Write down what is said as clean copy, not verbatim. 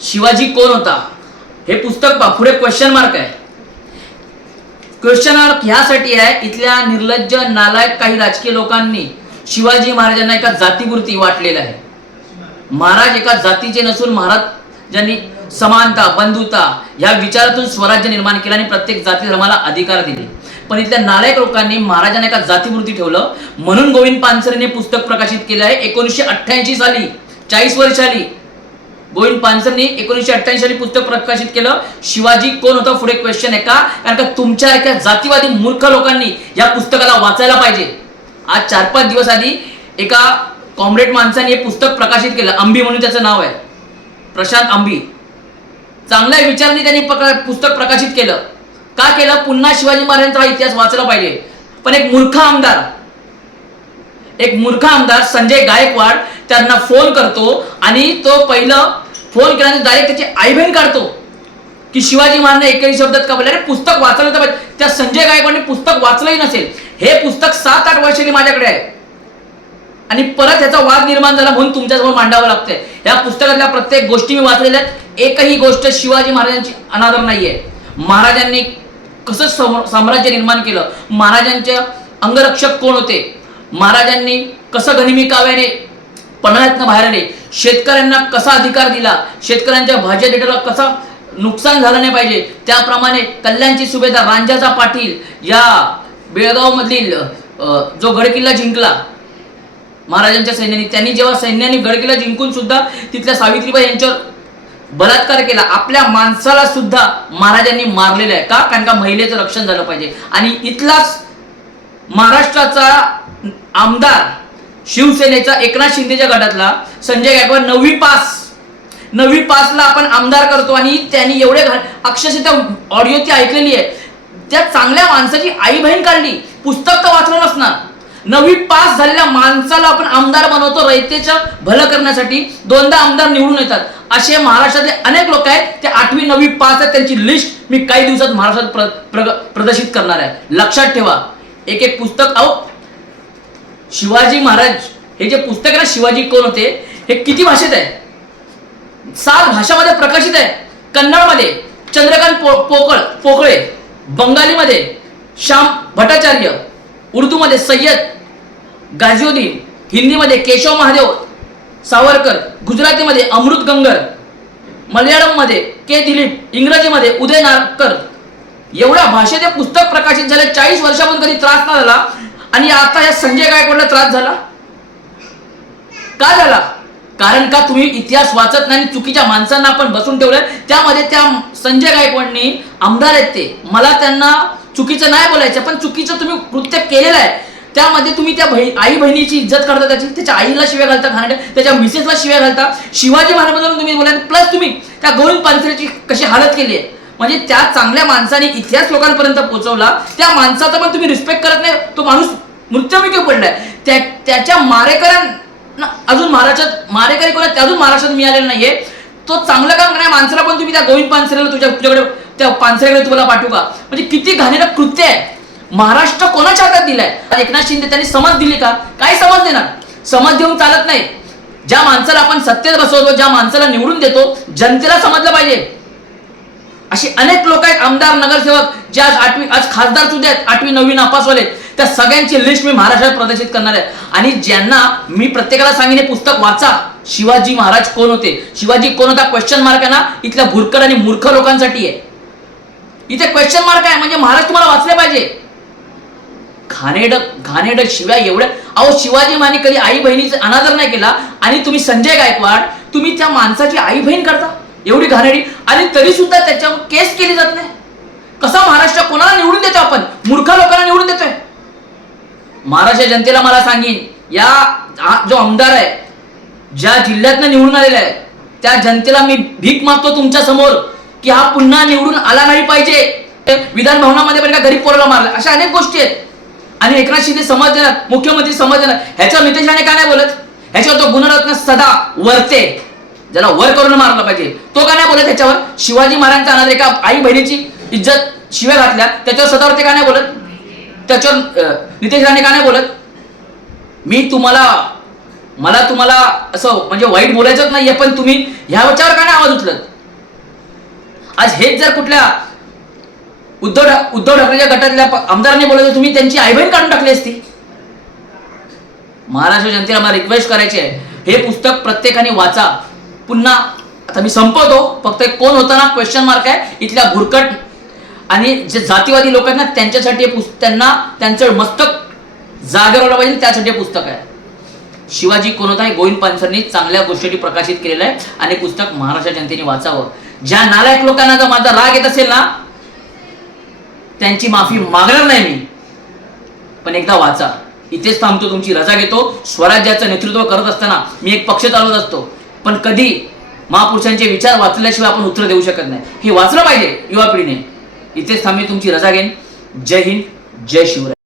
शिवाजी कोण होता हे पुस्तक पुढे क्वेश्चन मार्क आहे. क्वेश्चन मार्क ह्यासाठी आहे, इथल्या निर्लज्ज नालायक काही राजकीय लोकांनी शिवाजी महाराजांना एका जातीपुरती वाटलेलं आहे. महाराज एका जातीचे नसून महाराजांनी समानता बंधुता या विचारातून स्वराज्य निर्माण केलं आणि प्रत्येक जाती धर्माला अधिकार दिले. पण इथल्या नालायक लोकांनी महाराजांना एका जातीपुरती ठेवलं. म्हणून गोविंद पानसरेने पुस्तक प्रकाशित केलं आहे 1988 साली, 40 वर्षांनी. गोविंद पानसरेंनी 1988 साली पुस्तक प्रकाशित केलं, शिवाजी कोण होता. पुढे क्वेश्चन आहे का, कारण का तुमच्या एका जातीवादी मूर्ख लोकांनी या पुस्तकाला वाचायला पाहिजे. आज 4-5 दिवस आधी एका कॉम्रेड माणसाने हे पुस्तक प्रकाशित केलं, अंबी म्हणून त्याचं नाव आहे, प्रशांत अंबी. चांगल्या विचारांनी त्यांनी पुस्तक प्रकाशित केलं. का केलं, पुन्हा शिवाजी महाराजांचा हा इतिहास वाचला पाहिजे. पण एक मूर्ख आमदार संजय गायकवाड त्यांना फोन करतो आणि तो पहिलं फोन केल्यानंतर डायरेक्ट त्याची आई बहीण काढतो की शिवाजी महाराजांना एकही शब्दात का बोलले. अरे पुस्तक वाचलं तर पाहिजे. त्या संजय गायकवाडने पुस्तक वाचलंही नसेल. हे पुस्तक 7-8 वर्षांनी माझ्याकडे आहे आणि परत ह्याचा वाद निर्माण झाला म्हणून तुमच्यासमोर मांडावं लागतंय. या पुस्तकातल्या प्रत्येक गोष्टी मी वाचलेल्या आहेत. एकही गोष्ट शिवाजी महाराजांची अनादर नाहीये. महाराजांनी कसं साम्राज्य निर्माण केलं, महाराजांचे अंगरक्षक कोण होते, महाराजांनी कसं गनिमी काव्याने पन्हाळ्यातनं बाहेर आले, शेतकऱ्यांना कसा अधिकार दिला, शेतकऱ्यांच्या भाज्या देठाला कसा नुकसान झालं नाही पाहिजे, त्याप्रमाणे कल्याणची सुभेदार रांजाचा पाटील या बेळगाव मधील जो गडकिल्ला जिंकला महाराजांच्या सैन्याने, त्यांनी जेव्हा सैन्याने गडकिल्ला जिंकून सुद्धा तिथल्या सावित्रीबाई यांच्यावर बलात्कार केला, आपल्या माणसाला सुद्धा महाराजांनी मारलेलं आहे. का, कारण का महिलेचं रक्षण झालं पाहिजे. आणि इथलाच महाराष्ट्राचा आमदार शिवसेनेचा एकनाथ शिंदेच्या गटातला संजय गायकवाड 9वी पासला आपण आमदार करतो आणि त्यांनी एवढे अक्षरशः त्या ऑडिओ ती ऐकलेली आहे. त्या चांगल्या माणसाची आई बहीण काढली, पुस्तक तर वाचलं नसणार. 9वी पास झालेल्या माणसाला आपण आमदार बनवतो रयतेचं भलं करण्यासाठी. 2दा आमदार निवडून येतात. असे महाराष्ट्रातले अनेक लोक आहेत, ते 8वी 9वी पास आहेत. त्यांची लिस्ट मी काही दिवसात महाराष्ट्रात प्रदर्शित करणार आहे. लक्षात ठेवा, एक पुस्तक. शिवाजी महाराज हे जे पुस्तक आहे ना, शिवाजी कोण होते, हे किती भाषेत आहे, 7 भाषामध्ये प्रकाशित आहे. कन्नडमध्ये चंद्रकांत पोकळे, बंगालीमध्ये श्याम भट्टाचार्य, उर्दूमध्ये सय्यद गाझिउद्दीन, हिंदीमध्ये केशव महादेव सावरकर, गुजरातीमध्ये अमृत गंगर, मल्याळममध्ये के दिलीप, इंग्रजीमध्ये उदय नारकर. एवढ्या भाषेत हे पुस्तक प्रकाशित झाले. 40 वर्षापासून कधी त्रास नाही झाला आणि आता या संजय गायकवाडला त्रास झाला. का झाला, कारण का तुम्ही इतिहास वाचत नाही, चुकीच्या माणसांना आपण बसून ठेवलं. त्यामध्ये त्या संजय गायकवाडनी आमदार आहेत ते, मला त्यांना चुकीचं नाही बोलायचं, पण चुकीचं तुम्ही कृत्य केलेलं आहे. त्यामध्ये तुम्ही त्या आई बहिणीची इज्जत करता, त्याच्या आईला शिव्या घालता, घाणेरड्या त्याच्या मिसेसला शिव्या घालता. शिवाजी महाराजांबद्दल तुम्ही बोलायचं, प्लस तुम्ही त्या गोविंद पानसरेची कशी हालत केली आहे. म्हणजे त्या चांगल्या माणसाने इतिहास लोकांपर्यंत पोहोचवला, त्या माणसाचा पण तुम्ही रिस्पेक्ट करत नाही. तो माणूस मृत्युमुखी पडलाय. त्याच्या मारेकऱ्यांना अजून मारेकरी कोणा ते अजून महाराष्ट्रात मिळालेला नाहीये. तो चांगलं काम करणाऱ्या माणसाला पण तुम्ही त्या गोविंद पानसरेला तुझ्याकडे त्या पानसरेकडे तुम्हाला पाठवू का. म्हणजे किती घाणेरडं कृत्य आहे. महाराष्ट्र कोणाच्या हातात दिलाय. एकनाथ शिंदे त्यांनी समज दिली का, काय समज देणार. समज देऊन चालत नाही. ज्या माणसाला आपण सत्तेत बसवतो, ज्या माणसाला निवडून देतो, जनतेला समजलं पाहिजे. असे अनेक लोक आहेत, आमदार नगरसेवक, जे आज खासदार सुद्धा आहेत 8वी 9वी नापासवाले. त्या सगळ्यांची लिस्ट मी महाराष्ट्रात प्रदर्शित करणार आहे. आणि ज्यांना मी प्रत्येकाला सांगेन हे पुस्तक वाचा. शिवाजी महाराज कोण होते, शिवाजी कोण होता, क्वेश्चन मार्क आहे ना, इथल्या भुरकड आणि मूर्ख लोकांसाठी आहे. इथे क्वेश्चन मार्क आहे. म्हणजे महाराज तुम्हाला वाचले पाहिजे. घाणेरड शिव्या एवढ्या. शिवाजी महाराजांनी कधी आई बहिणीचा अनादर नाही केला आणि तुम्ही संजय गायकवाड तुम्ही त्या माणसाची आई बहीण करता एवढी घाणेरडी, आणि तरी सुद्धा त्याच्यावर केस केली जात नाही. कसा महाराष्ट्र कोणाला निवडून देतो आपण, मूर्ख लोकांना निवडून देतोय. महाराष्ट्र जनतेला मला सांगेन, या जो आमदार आहे, ज्या जिल्ह्यातनं निवडून आलेला आहे, त्या जनतेला मी भीक मागतो तुमच्या समोर की हा पुन्हा निवडून आला नाही पाहिजे. विधान भवनामध्ये पण का गरीब पोराला मारलं, अशा अनेक गोष्टी आहेत. आणि एकनाथ शिंदे समज देणार, मुख्यमंत्री समज देणार. ह्याच्यावर नितेश राणे का नाही बोलत. ह्याच्यावर तो गुणरत्न सदा वरते, ज्याला वर करून मारलं पाहिजे, तो का नाही बोलत. ह्याच्यावर शिवाजी महाराजांचा अनादर, एका आई बहिणीची इज्जत शिव्या घातल्या, त्याच्यावर सदावरते का नाही बोलत. त्याच्यावर नितेश राणे का नाही बोलत. मी तुम्हाला मला तुम्हाला असं म्हणजे वाईट बोलायचंच नाहीये, पण तुम्ही ह्या विचार का नाही आवाज उचलत? आज हेच जर कुठल्या उद्धव ठाकरेच्या गटातल्या आमदारांनी बोलायचं, तुम्ही त्यांची आईबहीण काढून टाकली असती. महाराष्ट्र जनतेला मला रिक्वेस्ट करायची आहे, हे पुस्तक प्रत्येकाने वाचा. पुन्हा आता मी संपवतो, फक्त कोण होता ना क्वेश्चन मार्क आहे. इथल्या भुरकट आणि जे जातीवादी लोक आहेत ना, त्यांच्यासाठी त्यांना त्यांचं मस्तक जागेवर पाहिजे, त्यासाठी पुस्तक आहे. शिवाजी कोण होता हे गोविंद पानसरेंनी चांगल्या गोष्टी प्रकाशित केलेलं आहे आणि पुस्तक महाराष्ट्र जनतेने वाचावं. ज्या नालायक लोकांना जर माझा राग येत असेल ना, त्यांची माफी मागणार नाही मी, पण एकदा वाचा. इथेच थांबतो, तुमची रजा घेतो. स्वराज्याचं नेतृत्व करत असताना मी एक पक्ष चालवत असतो, पण कधी महापुरुषांचे विचार वाचल्याशिवाय आपण उत्तर देऊ शकत नाही. हे वाचलं पाहिजे युवा पिढीने. इथेच थांबी, तुमची रजा घेईन. जय हिंद, जय शिवराय.